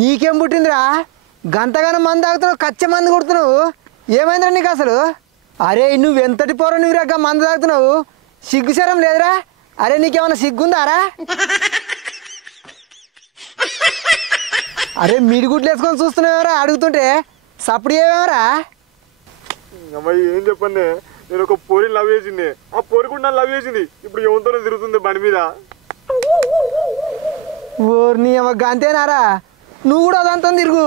నీకేం పుట్టిందిరా? గంతగానం మంది తాగుతున్నావు, కచ్చ మంది కొడుతున్నావు. ఏమైందిరా నీకు అసలు? అరే నువ్వు ఎంతటి పోర నువ్వు రగ్గ మంది తాగుతున్నావు, సిగ్గుశరం లేదురా? అరే నీకేమన్నా సిగ్గుందారా? అరే మిడిగుడ్లు వేసుకొని చూస్తున్నావురా అడుగుతుంటే సప్పుడు ఏమేమరా? అమ్మాయి ఏం చెప్పండి, నేను ఒక పోరిని లవ్ చేసింది, ఆ పోరి కూడా నన్ను లవ్ చేసింది. ఇప్పుడు ఎవరితోనే తిరుగుతుంది బండి మీద. ఓర్ని అంతేనారా? నువ్వు కూడా అదంతా తిరుగు.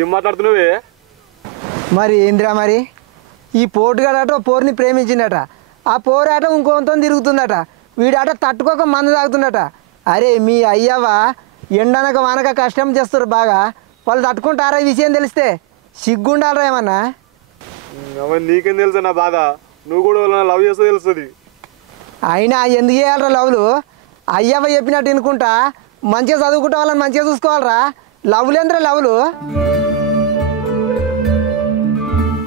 ఏం మాట్లాడుతున్నావే? మరి ఏందిరా మరి? ఈ పోటుగాడట పోరుని ప్రేమించిందట, ఆ పోరాట ఇంకొంత తిరుగుతుందట, వీడాట తట్టుకోక మందు తాగుతుందట. అరే మీ అయ్యవ ఎండనక వానక కష్టం చేస్తారు బాగా, వాళ్ళు తట్టుకుంటారా? ఈ విషయం తెలిస్తే సిగ్గుండాలరా ఏమన్నా? నీకేం తెలుసా నా బాధ? నువ్వు కూడా వాళ్ళని లవ్ చేస్తే తెలుస్తుంది. అయినా ఎందుకు చేయాలరా లవ్లు? అయ్యవ చెప్పినట్టు వినుకుంటా మంచిగా చదువుకుంటా వాళ్ళని మంచిగా చూసుకోవాలరా. లవ్లు ఏంద్రా లవ్లు?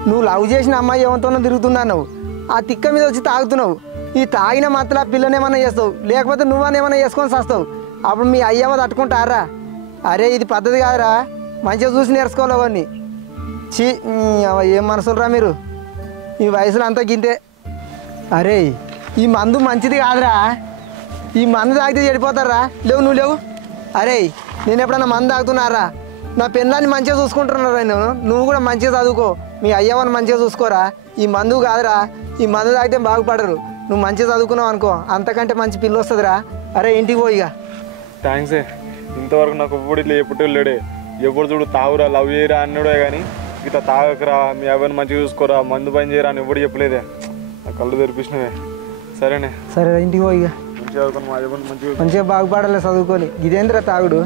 నువ్వు లవ్ చేసిన అమ్మాయి ఎవరితోనో తిరుగుతున్నావు, ఆ తిక్క మీద వచ్చి తాగుతున్నావు. ఈ తాగిన మత్తలా పిల్లనేమన్నా చేస్తావు, లేకపోతే నువ్వనేమన్నా చేసుకొని వస్తావు. అప్పుడు మీ అయ్యవ తట్టుకుంటారా? అరే ఇది పద్ధతి కాదురా, మంచిగా చూసి నేర్చుకోవాలి అవన్నీ. చీ ఏం మనసులరా మీరు? ఈ వయసులో అంతా గింతే. అరే ఈ మందు మంచిది కాదురా, ఈ మందు తాగితే చెడిపోతారా? లేవు నువ్వు లేవు. అరే నేను ఎప్పుడన్నా మందు తాగుతున్నారా? నా పిల్లల్ని మంచిగా చూసుకుంటున్నారా? నువ్వు కూడా మంచిగా చదువుకో, మీ అయ్యవని మంచిగా చూసుకోరా. ఈ మందు కాదురా, ఈ మందు తాగితే బాగుపడరు. నువ్వు మంచిగా చదువుకున్నావు అనుకో, అంతకంటే మంచి పిల్ల వస్తుందిరా. అరే ఇంటికి పోయిగా. థ్యాంక్స్. ఇంతవరకు నాకు ఎప్పుడు ఇట్లా ఎప్పుడు వెళ్ళాడే, ఎప్పుడు చూడు తాగురా లవ్ చేయరా అన్నాడే కానీ ఇట్లా తాగకరా, మీ అవన్నీ మంచిగా చూసుకోరా, మందు పని చేయరా అని ఎప్పుడు చెప్పలేదే. నా కళ్ళు తెరిపించినవే. సరేనే, సరే ఇంటికి పోయిగా. మంచిగా చదువుకుని మా అవన్నీ మంచిగా బాగుపడాలి చదువుకొని. ఇదేంద్రా తాగుడు?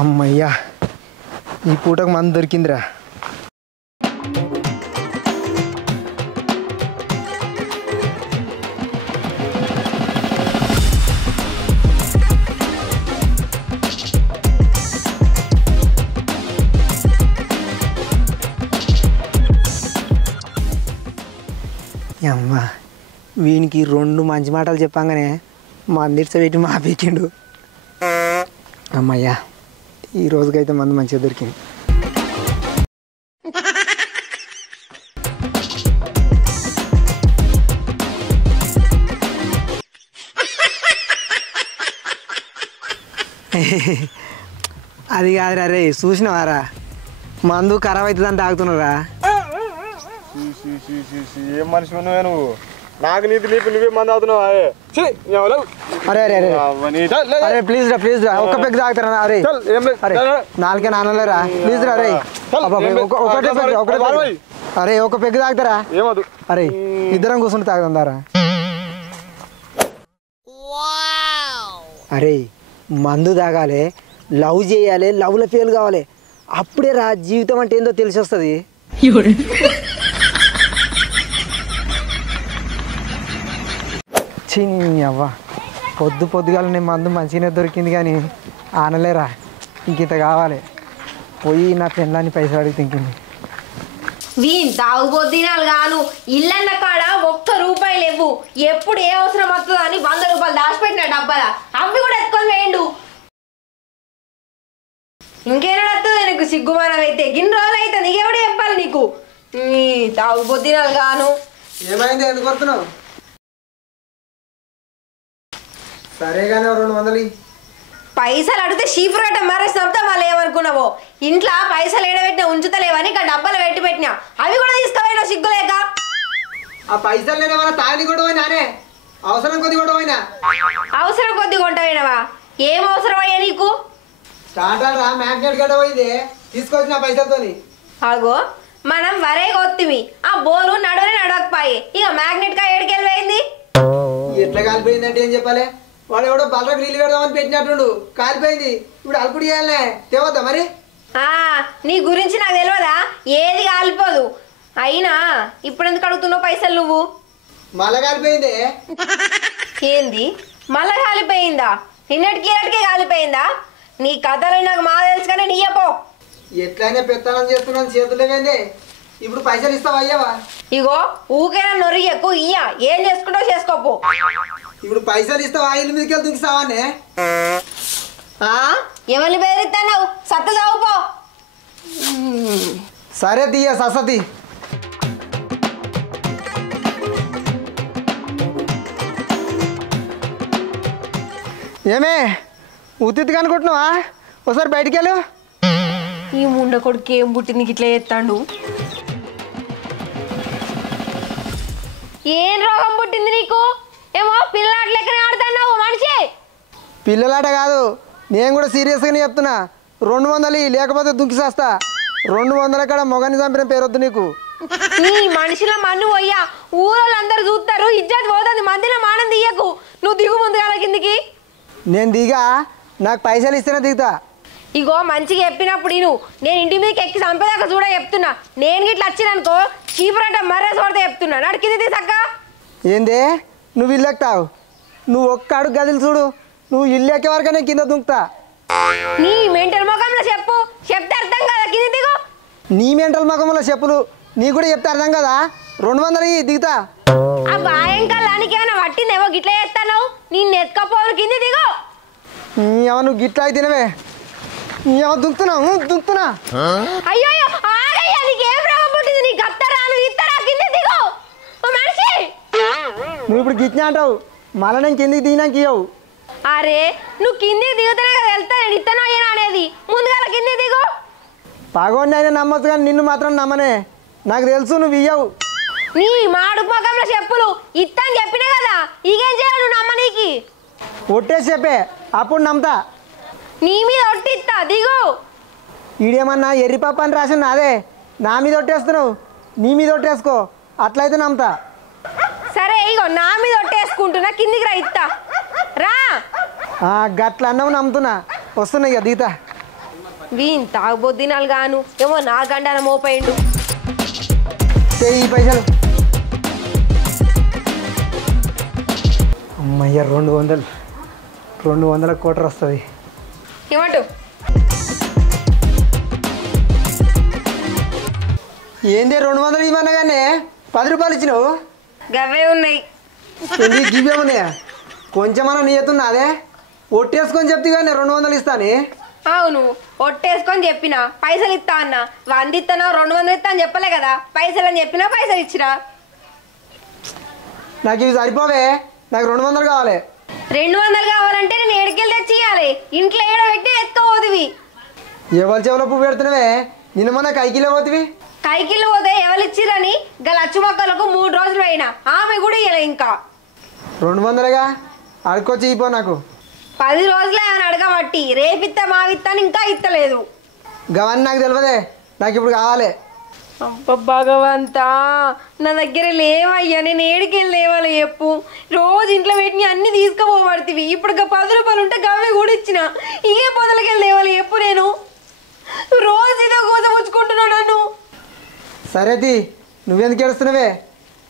అమ్మయ్యా ఈ పూటకు మందు దొరికిందిరా. అమ్మ వీనికి 2 మంచి మాటలు చెప్పంగానే మందిర్చ పెట్టి మాపేకిండు. అమ్మయ్యా ఈ రోజుకైతే మందు మంచిగా దొరికింది. అది కాదురా రే, చూసినవారా మందు ఖరాబ్ అవుతుందని తాగుతున్నారా? ఏం మనిషి ఉన్నావే నువ్వు? నాకు నీతి నీకు నువ్వే మంది అవుతున్నావు. అరే అరే అరే ప్లీజ్ రా ప్లీజ్ రా, ఒక్క పెగ్ తాగుతారా? అరే అరే నాలుగే నాన్నలేరా ప్లీజ్ రా. అరే అరే ఒక పెగ్ తాగుతారా? ఏమదు. అరే ఇద్దరం కూర్చుంటే తాగుతుందారా? అరే మందు తాగాలి, లవ్ చేయాలి, లవ్లో ఫెయిల్ కావాలి, అప్పుడే రా జీవితం అంటే ఏందో తెలిసి వస్తుంది. చిన్నవ్వ పొద్దుగాల నేను మందు మంచిగానే దొరికింది కానీ ఆనలేరా, ఇంకింత కావాలి. పోయి నా పెళ్ళాన్ని పైసలు అడిగి తింటుంది. వీన్ తాగుబోద్దినాలు గాను ఇల్లన్న కాడ 1 రూపాయి లేవు. ఎప్పుడు ఏ అవసరం వస్తుందో అని 100 రూపాయలు దాచిపెట్టిన డబ్బాల అవి కూడా ఎత్తుకొని వేయండు. ఇంకేనాడు నీకు సిగ్గుమానం అయితే గిన్ని రోజులు అయితే నీకెవడే చెప్పాలి నీకు? తాగుబోద్దినాలు గాను. ఏమైంది? ఎందుకు వస్తున్నావు? సరే కానీ 200 పైసలు అడిగితే షీఫర్ గట్ట మారేసి చంపుతా మళ్ళీ ఏమనుకున్నావో. ఇంట్లో పైసలు ఏడబెట్టినా ఉంచుతలేవని ఇక్కడ డబ్బాలు పెట్టినా అవి కూడా తీసుకుపోయినా సిగ్గులేక. ఆ పైసలు నేనేమన్నా తాగి కూడా పోయినానే, అవసరం కొద్ది కూడా పోయినా. అవసరం కొద్ది కొంటపోయినావా? ఏం అవసరం అయ్యా నీకు? స్టార్టర్ రా మ్యాగ్నెట్ గడ్డ పోయింది, తీసుకొచ్చిన పైసలతోని. అగో మనం వరే కొత్తిమి, ఆ బోరు నడవనే నడవకపోయి ఇక మ్యాగ్నెట్ కా ఏడికెళ్ళి పోయింది. ఎట్లా కాలిపోయిందంటే ఏం చెప్పాలి? వాడు ఎవడో బల్లకు నీళ్ళు పెడదామని పెట్టినట్టుండు, కాలిపోయింది. ఇప్పుడు అల్పుడు చేయాలనే తేవద్దా మరి? నీ గురించి నాకు తెలియదా? ఏది కాలిపోదు. అయినా ఇప్పుడు ఎందుకు అడుగుతున్నావు పైసలు నువ్వు? మళ్ళా కాలిపోయింది. ఏంది మళ్ళా కాలిపోయిందా? నిన్నటికి కాలిపోయిందా? నీ కథలు నాకు మా తెలుసు కానీ నీ చెప్పో. ఎట్లయినా పెత్తనం చేస్తున్నాను చేతులేవేందే. ఇప్పుడు పైసలు ఇస్తావా అయ్యావా? ఇగో ఊకైనా నొరి ఎక్కువ ఇయ్యా, ఏం చేసుకుంటావు చేసుకోపో. ఇప్పుడు పైసలు ఇస్తావా ఇల్లు మీదకి వెళ్ళి దుంకిస్తావానే? ఎవరిని బెదిరిస్తావు? సత్త చావుపో. సరే తీయ ససతి. ఏమే ఉత్తిగా అనుకుంటున్నావా? ఒకసారి బయటికి వెళ్ళు. ఈ ముండ కొడుకు ఏం పుట్టింది ఇట్లా చేస్తాడు? ఏం రోగం పుట్టింది నీకు? ఏమో పిల్లలాట లెక్కనే ఆడుతున్నావు మనిషి. పిల్లలాట కాదు, నేను కూడా సీరియస్గానే చెప్తున్నా. 200 లేకపోతే దుంకిసేస్తా. 200 కాడ మొగని చంపిన పేరొద్దు నీకు. నీ మనిషిలో మన్ను పోయ్యా, ఊరోళ్ళందరూ చూస్తారు, ఇజ్జత్ పోతుంది. మందిలో మానం తీయకు. నువ్వు దిగు ముందుగా కిందికి. నేను దిగా, నాకు పైసలు ఇస్తేనే దిగుతా. ఇగో మంచిగా చెప్పినప్పుడు నేను ఇంటి మీదకి ఎక్కి చంపేదాకా చూడ చెప్తున్నా. నేను గిట్లా వచ్చిననుకో చీపురంట మర్రే చూడతా చెప్తున్నా. నడికింది తీసక్క. ఏందే నువ్వు ఇల్లు ఎక్కుతావు? నువ్వు ఒక్క అడుగు గదిలు చూడు, నువ్వు ఇల్లు ఎక్కే వరకనే కింద దుంకుతా. నీ మెంటల్ ముఖంలో చెప్పు, చెప్తే అర్థం కదా. కింది దిగు. నీ మెంటల్ ముఖంలో చెప్పులు నీ కూడా చెప్తే అర్థం కదా. 200 దిగుతా. ఆ బాయంకాలానికి ఏమైనా పట్టిందేమో గిట్లా చేస్తాను. నేను ఎత్తుకపోను. కింది దిగు. నువ్వు గిట్లా అయితే తినవే. దుంకుతున్నా. అయ్యో ఆగయ్యా, నీకు ఏం రోగం పుట్టింది? నీకు అత్తరా నువ్వు ఇస్తారా? కింది దిగు మనిషి. నువ్వు ఇప్పుడు గిట్నా అంటావు, మళ్ళీ నేను కిందికి దిగినాక ఇవ్వవు. అరే నువ్వు కిందికి దిగుతానే కదా వెళ్తా. నేను ఇస్తాను అయ్యాను అనేది. ముందుగా కింది దిగు. పగోడిని అయినా నమ్మచ్చు కానీ నిన్ను మాత్రం నమ్మనే. నాకు తెలుసు నువ్వు ఇయ్యవు. నీ మాడు ముఖంలో చెప్పులు ఇస్తా అని చెప్పినా కదా. ఇకేం చేయాలి నువ్వు నమ్మనీకి? ఒట్టేసి చెప్పే, అప్పుడు నమ్ముతా. నీ మీద ఒట్టిస్తా. దిగు. ఈడేమన్నా ఎర్రిపప్ప అని రాసి నాదే. నా మీద ఒట్టేస్తున్నావు, నీ మీద ఒట్టేసుకో, అట్లయితే నమ్ముతా. సరే ఇగో నా మీద ఒట్టేసుకుంటున్నా. కిందికి రా, ఇస్తా రా. గట్ల అన్నవు నమ్ముతున్నా. వస్తున్నా ఇక దిగుతా. వీన్ తాగుబొద్దినాలు గాను ఏమో నా గండాన మోపేయండు. ఈ పైసలు అమ్మయ్య 200 కోటర్ వస్తుంది. ఏమంటు? ఏంది 200 ఇవ్వన్నా కానీ 10 రూపాయలు ఇచ్చినావు. గవే ఉన్నాయి. గివ్వే ఉన్నాయా? కొంచెమన్నా నీయతున్నా అదే. ఒట్టేసుకొని చెప్తే కానీ 200 ఇస్తాను. అవును ఒట్టేసుకొని చెప్పినా పైసలు ఇస్తా అన్న. 100 ఇస్తానా 200 ఇస్తా అని చెప్పలే కదా. పైసలు అని చెప్పినా పైసలు ఇచ్చినా. నాకు ఇవి సరిపోవే, నాకు 200 కావాలి. 200 కావాలంటే నేను ఏడుకెళ్ళి తెచ్చి ఇవ్వాలి. ఇంట్లో ఏడ పెట్టి ఎత్తుకోవద్దువి. ఎవరి చెవుల పువ్వు పెడుతున్నావే? నిన్న మొన్న కైకిలో పోతివి. కైకిళ్ళు పోతే ఎవరు ఇచ్చిరని గల అచ్చుమక్కలకు 3 రోజులు అయినా ఆమె కూడా ఇవ్వలే. ఇంకా 200గా అడుకొచ్చి ఇపో. నాకు 10 రోజులే అని అడగబట్టి రేపిత్తా మావిత్తాను ఇంకా ఇత్తలేదు. గవన్నీ నాకు తెలియదే, నాకు ఇప్పుడు కావాలి. అబ్బ భగవంతా, నా దగ్గర లేవయ్యా. నేను ఏడికెళ్ళి లేవాలి చెప్పు. రోజు ఇంట్లో పెట్టిన అన్ని తీసుకుపోబడుతుంది. ఇప్పుడు 10 రూపాయలు ఉంటే గవ్వే కూడా ఇచ్చిన. ఇగే పొదలకెళ్ళి లేవాలి చెప్పు. నేను రోజు ఇదో కోసపుచ్చుకుంటున్నాను నన్ను. సరే తీ, నువ్వెందుకు ఏడుస్తున్నావే?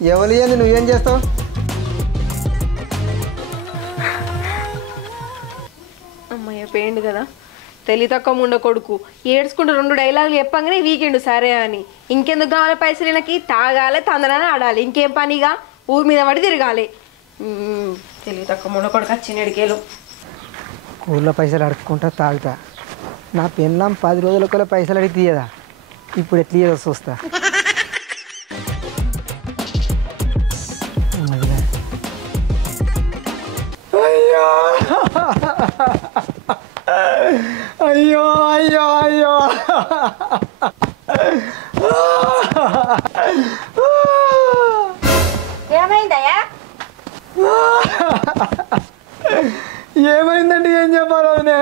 ఎవరు ఏంది, నువ్వేం చేస్తావు? అమ్మయ్య పేండు కదా. తెలి తక్కువ ముండ కొడుకు ఏడ్చుకుంటూ 2 డైలాగులు చెప్పంగానే వీకెండ్ సరే అని. ఇంకెందుకు కావాలి పైసలు? ఈయనకి తాగాలి, తందనాన్ని ఆడాలి. ఇంకేం పనిగా ఊరి మీద పడి తిరగాలి. తెలి తక్కువ ముండ కొడుకు వచ్చిన ఎడికేలు. ఊళ్ళో పైసలు అడుక్కుంటా తాగుతా. నా పెళ్ళాం 10 రోజులకల్లా పైసలు అడిగి తీయదా. ఇప్పుడు ఎట్లా ఇయ్యదో చూస్తా. అయ్యో అయ్యో అయ్యో ఏమైందయ్యా? ఏమైందంటే ఏం చెప్పాలి అదనే?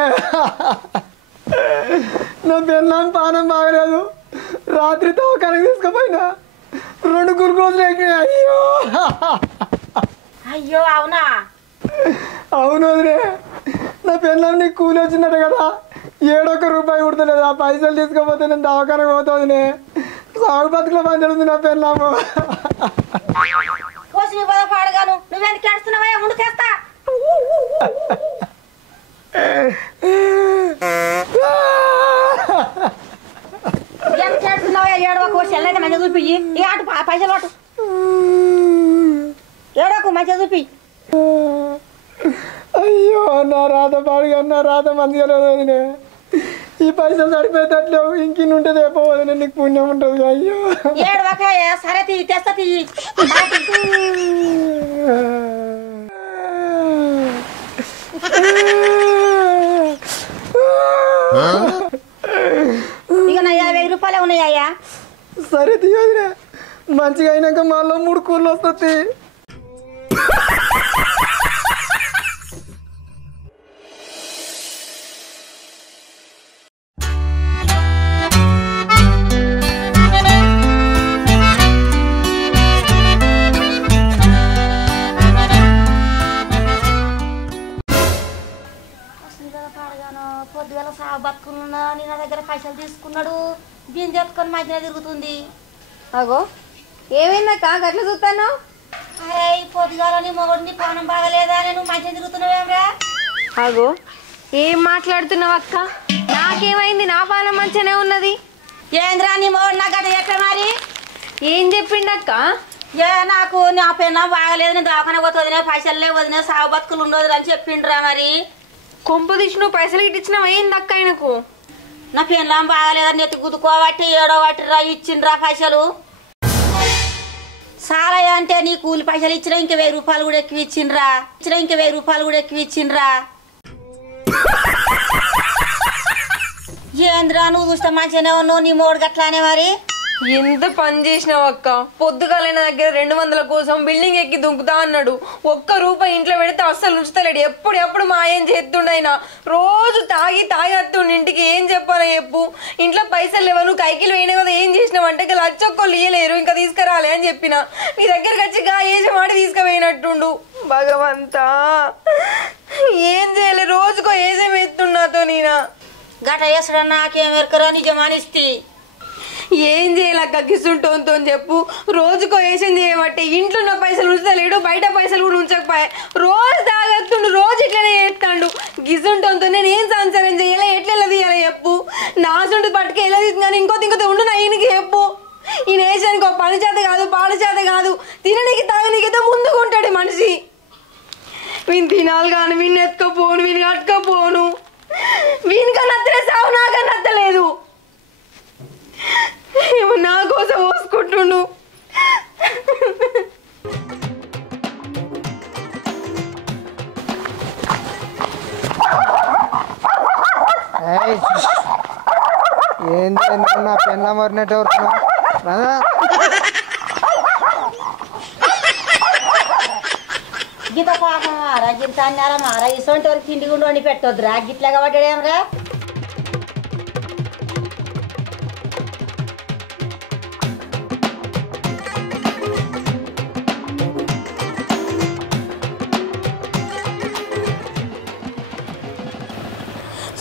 నా పెళ్ళాం పానం బాగలేదు. రాత్రి తవ్వకానికి తీసుకుపోయినా 2 గురుకోజులు ఎక్కినాయి. అయ్యో అయ్యో అవునా? అవును వదిలే. నా పెళ్ళాం నీకు కూలి వచ్చిందట కదా, 7 రూపాయి కుడతలేదు. ఆ పైసలు తీసుకపోతే నేను దవాఖానకు పోతుంది. సాగు బతుకులో పంచడుంది నా పెళ్ళాము. పాడుగాను నువ్వెందుకు ఏడుస్తున్నావా? ఉండు చేస్తా. ఏం చేస్తున్నావు? ఏడవకు, చెల్లైతే మంచిగా చూపి. ఇక అటు పైసలు అటు ఏడవకు, మంచిగా చూపి. అయ్యో నా రాత పాడుగా, నా రాత మంచిగా లేదు వదినే. ఈ పైసలు సరిపోయేటట్లేవు, ఇంకిన్ని ఉంటుంది వదిన, నీకు పుణ్యం ఉంటుంది. అయ్యో ఏడవక, సరే తీ, తెస్తా తీ. ఇక నా 50 రూపాయలే ఉన్నాయ్యా. సరే తీయదునే, మంచిగా అయినాక మళ్ళీ 3 కూరలు వస్తుంది. పొద్దుగల సాగు బతుకున్నా నీ నా దగ్గర పైసలు తీసుకున్నాడు, దీన్ని చెప్పుకొని మధ్యన తిరుగుతుంది. అగో ఏమైందక్క గట్ల చూస్తాను? అరే పొద్దుగాల నీ మొగుడిని పానం బాగలేదా, నేను మధ్యన తిరుగుతున్నావేమ్రా? అగో ఏం మాట్లాడుతున్నావు అక్క? నాకేమైంది? నా పాలన మంచిగానే ఉన్నది. ఏంద్రా నీ మొగుడు నాకు గట్ట చెప్పే మరి? ఏం చెప్పిండక్క? నాకు నా పెన్నా బాగలేదు, నేను దవాఖాన పోతుంది, పైసలు లేవు వదిన, సాగు బతుకులు ఉండదు అని చెప్పిండ్రా. మరి కొంపు తీసి నువ్వు పైసలు ఇచ్చినావు, ఏంది అక్క ఆయనకు? నా పెన్లాం బాగలేదని నెత్తి గుద్దుకోబట్టి ఏడోబట్టిరా ఇచ్చిండ్రా పైసలు. సారా అంటే నీ కూలి పైసలు ఇచ్చినా ఇంకా 1000 రూపాయలు కూడా ఎక్కువ ఇచ్చిండ్రా. ఏంద్రా నువ్వు చూస్తే మంచిగానే ఉన్నావు, నీ మోడు గట్లానే మరి. ఎంత పని చేసినావు అక్క? పొద్దుగాలైన దగ్గర 200 కోసం బిల్డింగ్ ఎక్కి దుంకుతా అన్నాడు. 1 రూపాయి ఇంట్లో పెడితే అస్సలు ఉంచుతలేడు. ఎప్పుడు మా ఏం చేస్తుండయినా రోజు తాగి వస్తుండు ఇంటికి. ఏం చెప్పాలో చెప్పు? ఇంట్లో పైసలు లేవు, నువ్వు కైకిలు వేయినా కదా, ఏం చేసినావు అంటే ఇక లచ్చొక్కలు ఇయ్యలేరు, ఇంకా తీసుకురాలే అని చెప్పిన. నీ దగ్గరకు వచ్చి ఏసి మాట తీసుకుపోయినట్టుండు. భగవంతా ఏం చేయలే, రోజుకో ఏసేం ఎత్తున్నాతో నేనా గట వేసడా నాకేం ఎరకరా నిజమానిస్తి. ఏం చేయాలక్క గిసుంటోంతో చెప్పు? రోజుకో ఏషం చేయబట్టే ఇంట్లో ఉన్న పైసలు ఉంచలేడు, బయట పైసలు కూడా ఉంచకపోయా. రోజు తాగత్తుండు, రోజు ఇట్లనే చేస్తాడు. గిసుంటోంతో నేను ఏం సంసారం చేయాలి, ఎట్లా తీయాలి చెప్పు? నా సొంత పట్టుకు ఎలా తీసుకుని ఇంకోటి ఉండు నా ఈయనకి చెప్పు. ఈ నేషానికి ఒక పని చేత కాదు, పాడు చేత కాదు, తిననీకి తాగనీకైతే ముందుకు ఉంటాడు మనిషి. వీని తినాలి కానీ వీడిని ఎత్తుకపోను, వీని కట్టుకపోను. వీనికన్నా నచ్చలే సాగు, నాకన్నా నచ్చలేదు. నా కోసం పోసుకుంటుండు. ఏంది నా పెన్న మరినట్టు ఎవరుతున్నావు? గీత పాపం మారా, గింత అన్నారా మారా, ఇసొంటి వరకు తిండి గుండు వండి పెట్టొద్దురా, గిట్లాగా పడ్డాడేమరా.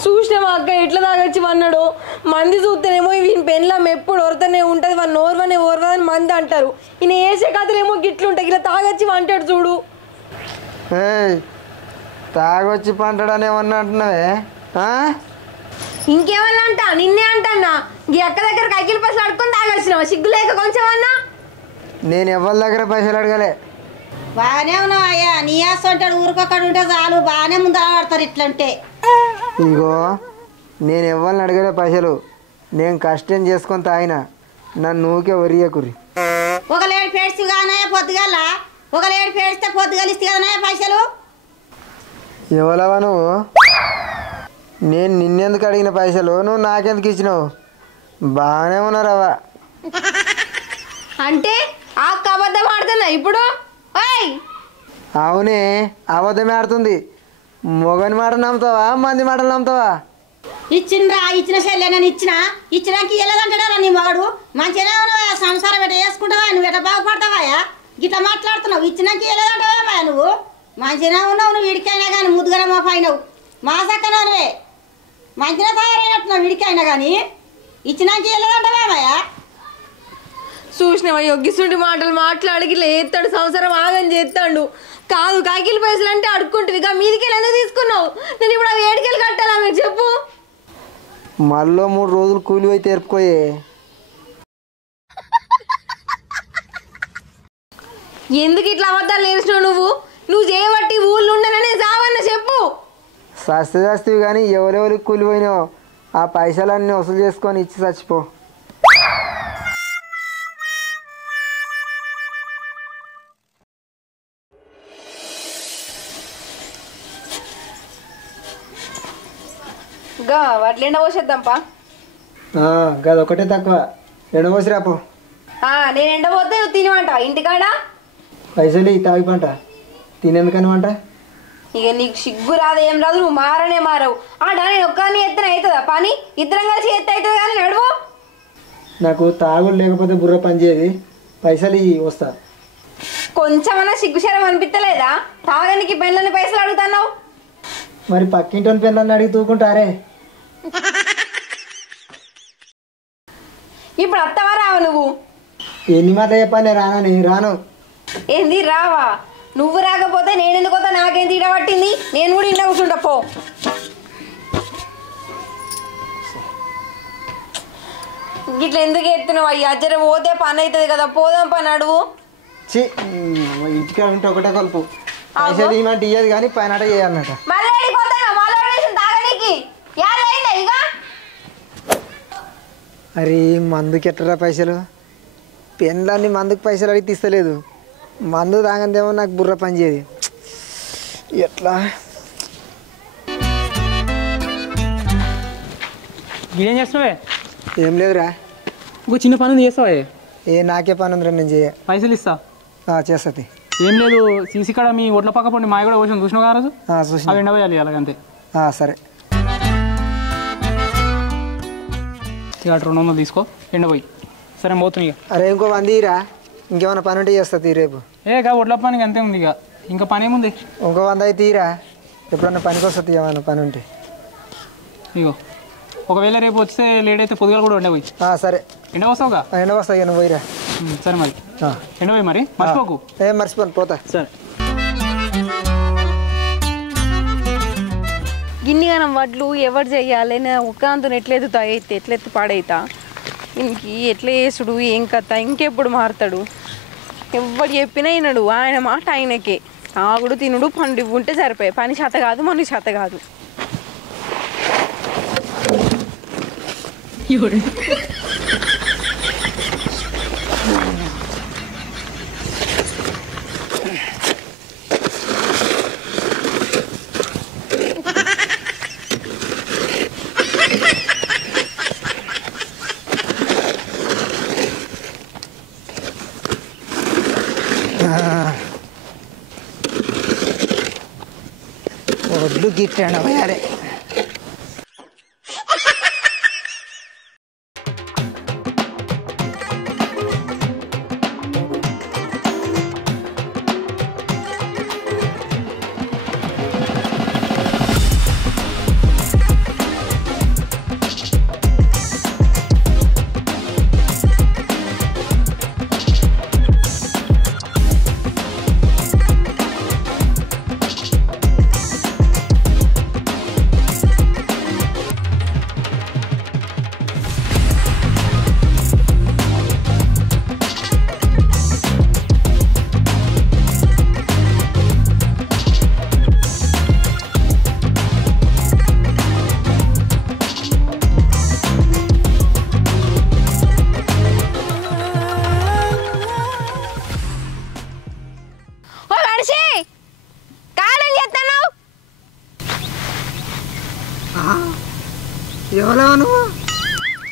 చూసినావా అక్క ఎట్లా తాగొచ్చి అన్నాడు? మంది చూస్తేనేమో వీని పెన్లం ఎప్పుడు ఓరుతూనే ఉంటుంది, వాళ్ళ ఓర్వదని మంది అంటారు. ఈయన వేసే కథలేమో గిట్లుంటాయి, ఇలా తాగొచ్చి అంటాడు చూడు. తాగొచ్చి పంటడని ఏమన్నా అంటున్నావే? ఇంకేమన్నా అంటా? నిన్నే అంటన్నా. ఈ అక్క దగ్గర కైకిలు పైసలు అడుకొని తాగొచ్చినావా? సిగ్గు లేక కొంచెం అన్నా? నేను ఎవరి దగ్గర పైసలు అడగలే. బాగానే ఉన్నావు అయ్యా, నీ ఆస్తుంటాడు ఊరికొక్కడు ఉంటే చాలు, బాగానే ముందర పడతారు ఇట్లంటే. ఇగో నేను ఎవరిని అడగలే పైసలు, నేను కష్టం చేసుకొని తాగిన, నన్ను ఊకే ఒరియకుర్రి. ఒక లేడు పేడ్చి కానా పొద్దుగాల, ఒక లేడు పేడిస్తే పొద్దుగాలు ఇస్తే కదనా పైసలు. ఎవలవా నువ్వు? నేను నిన్నెందుకు అడిగిన పైసలు, నువ్వు నాకెందుకు ఇచ్చినావు? బాగానే ఉన్నారవ్వా. అంటే ఆ అబద్ధం ఆడుతున్నా ఇప్పుడు? అవునే, అబద్ధమే ఆడుతుంది. మొగని మాట నమ్ముతావా, మంది మాటలు నమ్ముతావా? ఇచ్చిండ్రా, ఇచ్చిన చెల్లె నేను ఇచ్చినాక వెళ్ళదంటాడా నీ మగడు? మంచిగానే ఉన్నావా, సంసారం ఎట చేసుకుంటావా, నువ్వు ఎట బాగుపడతావా? గిట్లా మాట్లాడుతున్నావు, ఇచ్చినాక వెళ్ళదంటావా నువ్వు? మంచిగానే ఉన్నావు, నువ్వు వీడికైనా కానీ ముద్దుగానే మోపైనావు, మా సక్కనా నువ్వే మంచిగా తయారైనట్టున్నావు. వీడికైనా కానీ ఇచ్చినాక వెళ్ళదంటావా? చూసినవా యొగ్గిస్తుంటి మాటలు మాట్లాడికి లేస్తాడు సంవత్సరం ఆగని చేస్తాడు. కాదు కాకిలి పైసలు అంటే అడుక్కుంటుంది. ఇక మీదికెళ్ళి ఎందుకు తీసుకున్నావు? నేను ఇప్పుడు అవి ఏడికెళ్ళి కట్టాలా మీకు చెప్పు. మళ్ళీ 3 రోజులు కూలి పోయి తెరుపుకోయే. ఎందుకు ఇట్లా అబద్ధాలు నేర్చినావు నువ్వు చేయబట్టి ఊళ్ళో ఉండననే సావన్న చెప్పు. సస్తవి కానీ ఎవరెవరికి కూలి పోయినావు ఆ పైసలన్నీ వసూలు చేసుకొని ఇచ్చి చచ్చిపో. వాటి ఎండ పోసేద్దాంపా. గది ఒకటే తక్కువ ఎండపోసి రాపో. నేను ఎండపోతే నువ్వు తినమంట ఇంటికాడ. పైసలు తాగి పంట తినేందుకనమాట. ఇక నీకు సిగ్గు రాదు ఏం రాదు, నువ్వు మారనే మారవు. నేను ఒక్కని ఎత్తున అవుతుందా పని? ఇద్దరం కలిసి ఎత్తు అవుతుంది కానీ నడువు. నాకు తాగుడు లేకపోతే బుర్ర పని చేయదు. పైసలు వస్తా. కొంచెమన్నా సిగ్గుశరం అనిపించలేదా? తాగనికి పెళ్ళని పైసలు అడుగుతున్నావు. మరి పక్కింటి పెళ్ళని అడిగి తూకుంటారే. ఇప్పుడు అత్తవా రావా నువ్వు? ఎన్ని మాట చెప్పాను రాను. ఏంది రావా? నువ్వు రాకపోతే నేను ఎందుకు వస్తా? నాకేం తీట పట్టింది? నేను కూడా ఇంట్లో కూర్చుంటా పో. ఇట్లా ఎందుకు ఎత్తున్నావు అయ్యా? జర పోతే పని అవుతుంది కదా, పోదాం పని అడుగు. ఇంటికాడ ఉంటే ఒకటే కలుపు. పైసలు ఇవ్వమంటే ఇయ్యదు కానీ పైన చేయాలన్నట. అరే మందుకి ఎట్టరా పైసలు? పెన్లన్నీ మందుకు పైసలు అడిగి తీస్తలేదు. మందు తాగందేమో నాకు బుర్ర పని చేయదు. ఎట్లా ఏం చేస్తున్నావే? ఏం లేదురా. ఇంకో చిన్న పని చేస్తావా? నాకే పని ఉందిరా, నేను చేయ. పైసలు ఇస్తా. చేస్తుంది. ఏం లేదు, సీసీ కాడ మీ ఒడ్ల పక్క పండి మాయ కూడా వచ్చి చూసినావు కదా రోజు. అవి ఎండవేయాలి అలాగంతే. సరే ఇక 200 తీసుకో, ఎండపోయి. సరే పోతుంది ఇక. అరే ఇంకో 100 ఇరా. ఇంకేమైనా పని ఉంటే చేస్తుంది రేపు. ఒడ్ల పనికి అంతే ఉంది ఇక. ఇంకా పని ఏముంది? ఇంకో 100 అయితే తీరా. ఎప్పుడన్నా పనికి వస్తుంది ఏమన్నా పని ఉంటే. ఇగో ఒకవేళ రేపు వస్తే లేట్ అయితే పొద్దుగా కూడా ఎండపోయి. సరే ఎండ వస్తావుగా? ఎండ వస్తా. నువ్వు పోయిరా. సరే మరి ఎండపోయి మరి మర్చిపోకు. మర్చిపోను, పోతా. సరే. గిన్నిగానం వడ్లు ఎవరు చెయ్యాలి? నేను ఒక్కంతో ఎట్లెత్తుతా ఎట్లెత్తు పాడైతా. ఇంకి ఎట్లా చేసుడు ఏం కథ? ఇంకెప్పుడు మారుతాడు? ఎవడు చెప్పినా వినడు. ఆయన మాట ఆయనకే. తాగుడు తినుడు పండు ఉంటే సరిపోయి. పని చేత కాదు, మనిషి చేత కాదు. వడ్లు గిట్టాడు పోయారే.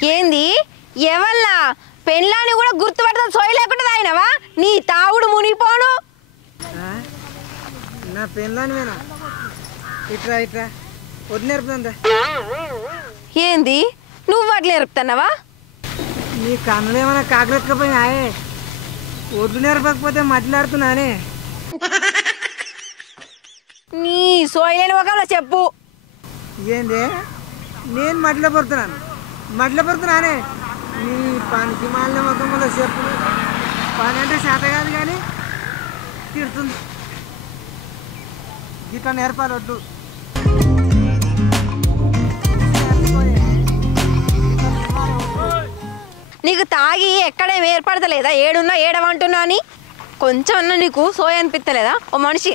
ఏంది ఎవల్లా పెళ్ళాన్ని కూడా గుర్తుపడతా సోయి లేకుండా తాగినవా? నీ తాగుడు మునిగిపోను. నా పెళ్ళానివేనా? ఇట్రా ఇట్రా వడ్లు నేర్పుతుందా? ఏంది నువ్వు వడ్లు నేర్పుతున్నావా? నీ కన్నులు ఏమైనా కాకరెత్తుకపోయినాయే? వడ్లు నేర్పకపోతే మట్లాడుతున్నానే. నీ సోయి లేని ఒకలా చెప్పు. ఏంది నేను మట్ల పడుతున్నాను? మట్ల పడుతున్నానే? ఈ పనికి మాలిన మొత్తం వల్ల చెప్పుడు పని అంటే చేత కాదు కానీ తిడుతుంది ఇట్లా నేర్పాలి వద్దు నీకు తాగి ఎక్కడేం ఏర్పడతలేదా ఏడున్నా ఏడవంటున్నా అని కొంచెం అన్న నీకు సోయ అనిపిస్తలేదా ఓ మనిషి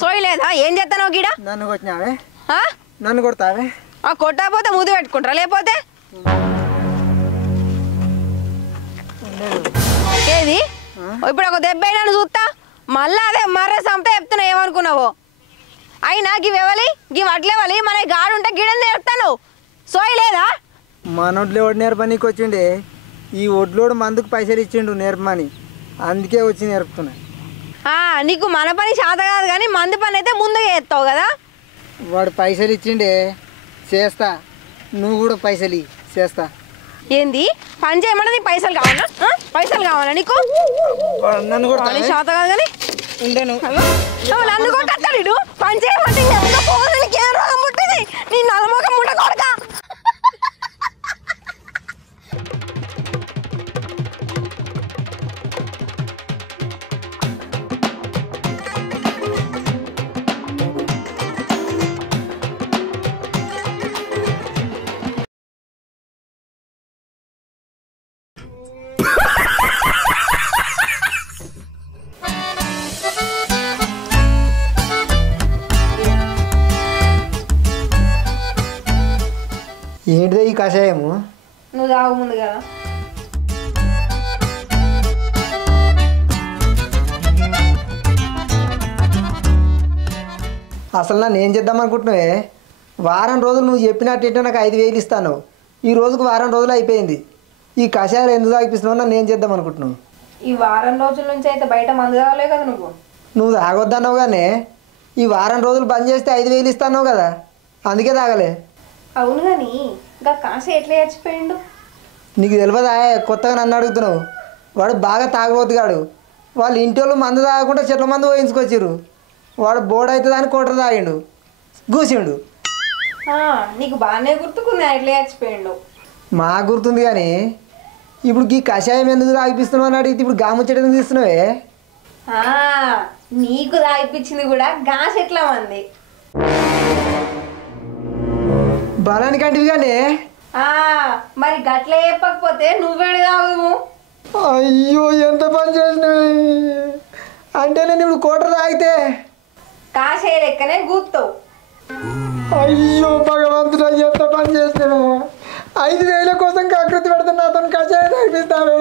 సోయ లేదా ఏం చేస్తానో గిడ నన్ను కొట్టినావే నన్ను కొడతావే కొట్టకపోతే ముద్దు పెట్టుకుంటారా లేకపోతే ఏది ఇప్పుడు ఒక దెబ్బ అయినా చూస్తా మళ్ళా అదే మర్ర సంప చెప్తున్నా ఏమనుకున్నావో అయినా గివెవలి గివ్ అట్లేవలి మన గాడుంటే గిడని చెప్తాను సోయ లేదా మనోడ్లు ఎవడు నేర్పనీకి వచ్చిండే ఈ ఒడ్లోడు మందుకు పైసలు ఇచ్చిండు నేర్పమని అందుకే వచ్చి నేర్పుతున్నా నీకు మన పని శాత కాదు కానీ మంది పని అయితే ముందుగా చేస్తావు కదా వాడు పైసలు ఇచ్చిండే చేస్తా నువ్వు కూడా పైసలు చేస్తా ఏంది పని చేయమన్నా నీకు పైసలు కావాలా పైసలు కావాలా నీకు నన్ను కూడా శాత కాదు కానీ ఉండేను నన్ను కొట్టాడు పని చేయమంటే ఏం రోగం పుట్టింది నీ నలమోకం ముట్ట కొడక ఏంటిదే ఈ కషాయము నువ్వు తాగు ముందు కదా అసలు నన్ను ఏం చేద్దాం అనుకుంటున్నావే వారం రోజులు నువ్వు చెప్పినట్టు నాకు 5,000 ఇస్తాను ఈ రోజుకు వారం రోజులు అయిపోయింది ఈ కషాయాలు ఎందుకు తాగిపిస్తున్నావు నన్ను ఏం చేద్దాం అనుకుంటున్నావు ఈ వారం రోజుల నుంచి అయితే బయట మందు తాగలే కదా నువ్వు తాగొద్దన్నావు కానీ ఈ వారం రోజులు బంద్ చేస్తే 5,000 ఇస్తాను కదా అందుకే తాగలే అవును కానీ ఇంకా కాశ ఎట్లా చచ్చిపోయిండు నీకు తెలియదా కొత్తగా నన్ను అడుగుతున్నావు వాడు బాగా తాగబోతుగాడు వాళ్ళు ఇంటి వాళ్ళు మందు తాగకుండా చెట్ల మందు పోయించుకొచ్చిర్రు వాడు బోర్డు అవుతుంది అని కోటర్ తాగిండు కూసిండు నీకు బాగానే గుర్తుకుంది ఎట్లా చచ్చిపోయిండు మా గుర్తుంది కానీ ఇప్పుడు ఈ కషాయం ఎందుకు తాగిపిస్తున్నావు అని అడిగితే ఇప్పుడు గాముచ్చడం తీస్తున్నావే నీకు తాగిపించింది కూడా గాస్ ఎట్లా మంది బలానికి అంటివి కానీ మరి గట్ల చెప్పకపోతే నువ్వేడు తాగు అయ్యో ఎంత పని చేసినవి అంటే నేను ఇప్పుడు కోటర్ తాగితే కాసే లెక్కనే గుర్తావు అయ్యో భగవంతుడా ఎంత పని చేసినవే 5,000 కోసం కాకృతి పెడితే నాతో కషాయం తాగిపిస్తావే